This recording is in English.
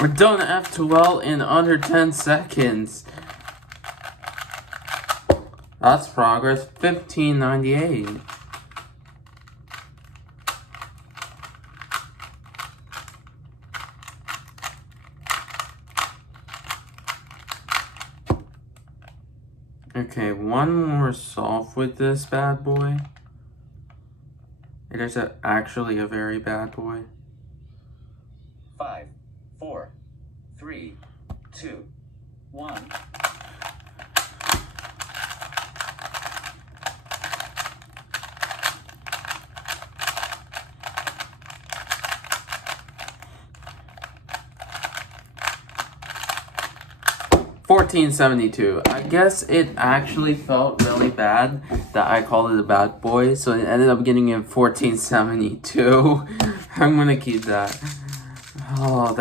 We're done F12 in under 10 seconds. That's progress. 1598. Okay, one more solve with this bad boy. It is actually a very bad boy. 5, 4, 3, 2, 1. $14.72. I guess it actually felt really bad that I called it a bad boy, so it ended up getting in $14.72. I'm gonna keep that. Oh,